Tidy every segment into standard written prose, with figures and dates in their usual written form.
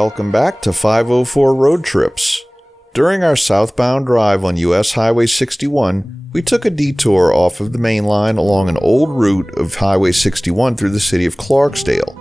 Welcome back to 504 Road Trips. During our southbound drive on US Highway 61, we took a detour off of the main line along an old route of Highway 61 through the city of Clarksdale.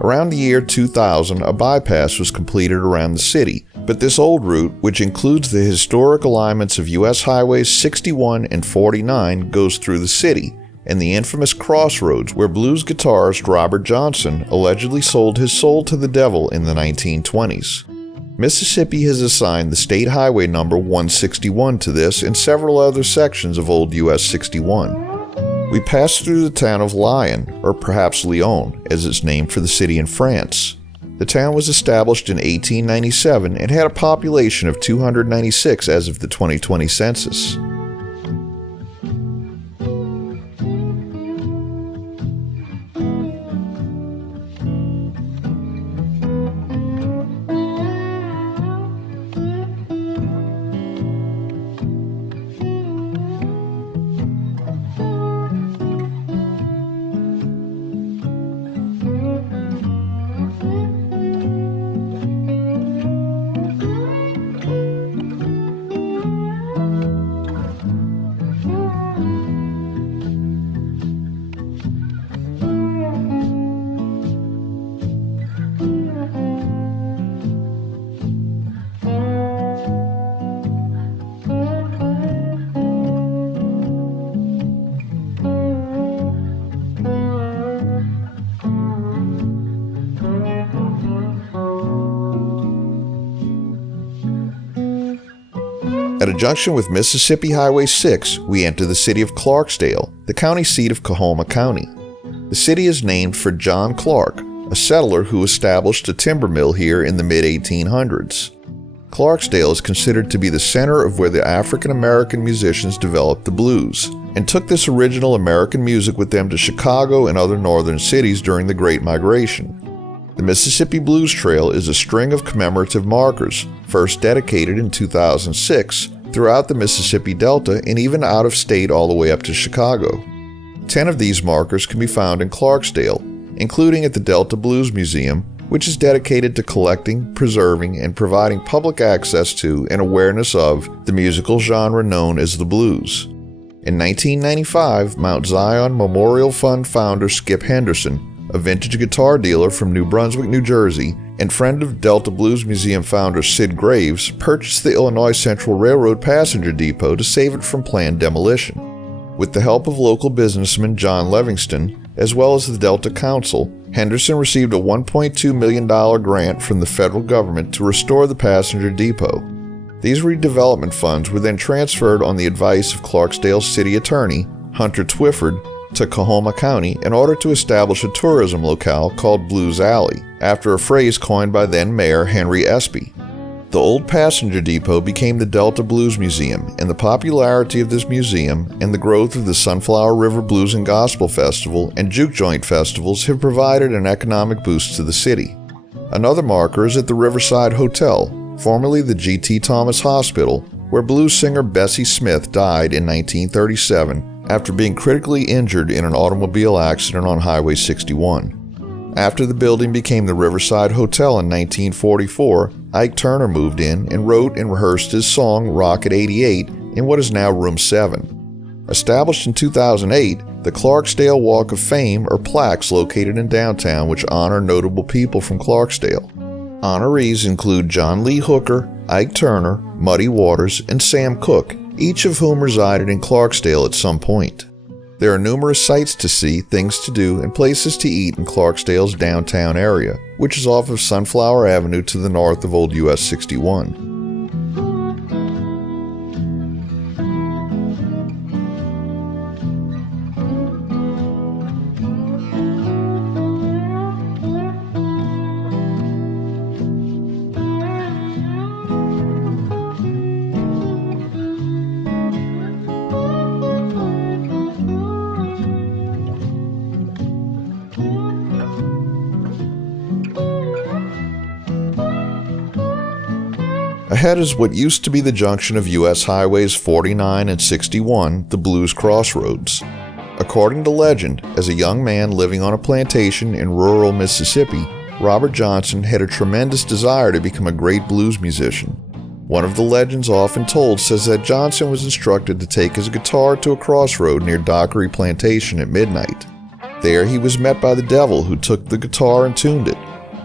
Around the year 2000, a bypass was completed around the city, but this old route, which includes the historic alignments of US Highways 61 and 49, goes through the city, and the infamous Crossroads where blues guitarist Robert Johnson allegedly sold his soul to the devil in the 1920s. Mississippi has assigned the state highway number 161 to this and several other sections of old US 61. We passed through the town of Lyon, or perhaps Lyon, as it's named for the city in France. The town was established in 1897 and had a population of 296 as of the 2020 census. At a junction with Mississippi Highway 6, we enter the city of Clarksdale, the county seat of Coahoma County. The city is named for John Clark, a settler who established a timber mill here in the mid-1800s. Clarksdale is considered to be the center of where the African American musicians developed the blues, and took this original American music with them to Chicago and other northern cities during the Great Migration. The Mississippi Blues Trail is a string of commemorative markers, first dedicated in 2006, throughout the Mississippi Delta and even out of state all the way up to Chicago. 10 of these markers can be found in Clarksdale, including at the Delta Blues Museum, which is dedicated to collecting, preserving, and providing public access to and awareness of the musical genre known as the blues. In 1995, Mount Zion Memorial Fund founder Skip Henderson, a vintage guitar dealer from New Brunswick, New Jersey, and friend of Delta Blues Museum founder Sid Graves, purchased the Illinois Central Railroad passenger depot to save it from planned demolition. With the help of local businessman John Livingston, as well as the Delta Council, Henderson received a $1.2 million grant from the federal government to restore the passenger depot. These redevelopment funds were then transferred on the advice of Clarksdale's city attorney, Hunter Twyford, to Coahoma County in order to establish a tourism locale called Blues Alley, after a phrase coined by then-Mayor Henry Espy. The old passenger depot became the Delta Blues Museum, and the popularity of this museum and the growth of the Sunflower River Blues and Gospel Festival and Juke Joint festivals have provided an economic boost to the city. Another marker is at the Riverside Hotel, formerly the G.T. Thomas Hospital, where blues singer Bessie Smith died in 1937 after being critically injured in an automobile accident on Highway 61. After the building became the Riverside Hotel in 1944, Ike Turner moved in and wrote and rehearsed his song Rocket 88 in what is now Room 7. Established in 2008, the Clarksdale Walk of Fame are plaques located in downtown which honor notable people from Clarksdale. Honorees include John Lee Hooker, Ike Turner, Muddy Waters, and Sam Cooke, each of whom resided in Clarksdale at some point. There are numerous sights to see, things to do, and places to eat in Clarksdale's downtown area, which is off of Sunflower Avenue to the north of Old US 61. Ahead is what used to be the junction of US Highways 49 and 61, the Blues Crossroads. According to legend, as a young man living on a plantation in rural Mississippi, Robert Johnson had a tremendous desire to become a great blues musician. One of the legends often told says that Johnson was instructed to take his guitar to a crossroad near Dockery Plantation at midnight. There he was met by the devil, who took the guitar and tuned it.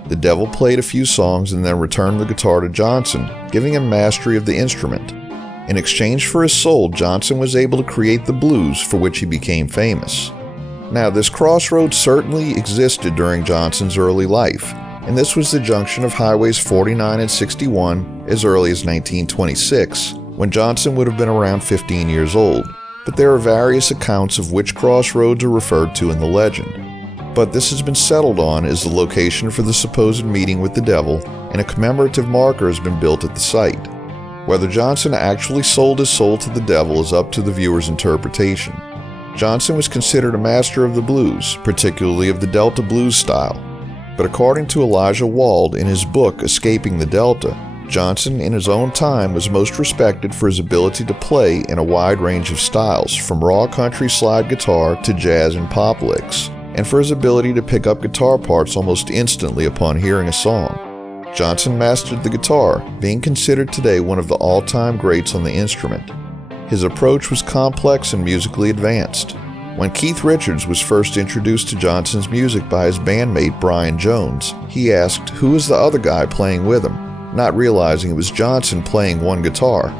The devil played a few songs and then returned the guitar to Johnson, giving him mastery of the instrument. In exchange for his soul, Johnson was able to create the blues, for which he became famous. Now, this crossroad certainly existed during Johnson's early life, and this was the junction of highways 49 and 61 as early as 1926, when Johnson would have been around 15 years old. But there are various accounts of which crossroads are referred to in the legend. But this has been settled on as the location for the supposed meeting with the devil, and a commemorative marker has been built at the site. Whether Johnson actually sold his soul to the devil is up to the viewer's interpretation. Johnson was considered a master of the blues, particularly of the Delta blues style. But according to Elijah Wald in his book Escaping the Delta, Johnson in his own time was most respected for his ability to play in a wide range of styles, from raw country slide guitar to jazz and pop licks, and for his ability to pick up guitar parts almost instantly upon hearing a song. Johnson mastered the guitar, being considered today one of the all-time greats on the instrument. His approach was complex and musically advanced. When Keith Richards was first introduced to Johnson's music by his bandmate Brian Jones, he asked who was the other guy playing with him, not realizing it was Johnson playing one guitar.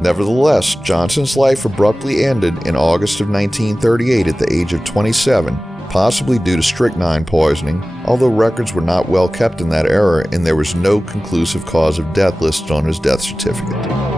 Nevertheless, Johnson's life abruptly ended in August of 1938 at the age of 27, possibly due to strychnine poisoning, although records were not well kept in that era and there was no conclusive cause of death listed on his death certificate.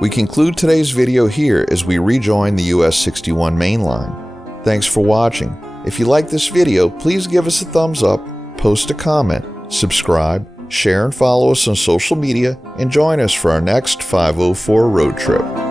We conclude today's video here as we rejoin the US-61 main line. Thanks for watching. If you like this video, please give us a thumbs up, post a comment, subscribe, share and follow us on social media, and join us for our next 504 road trip.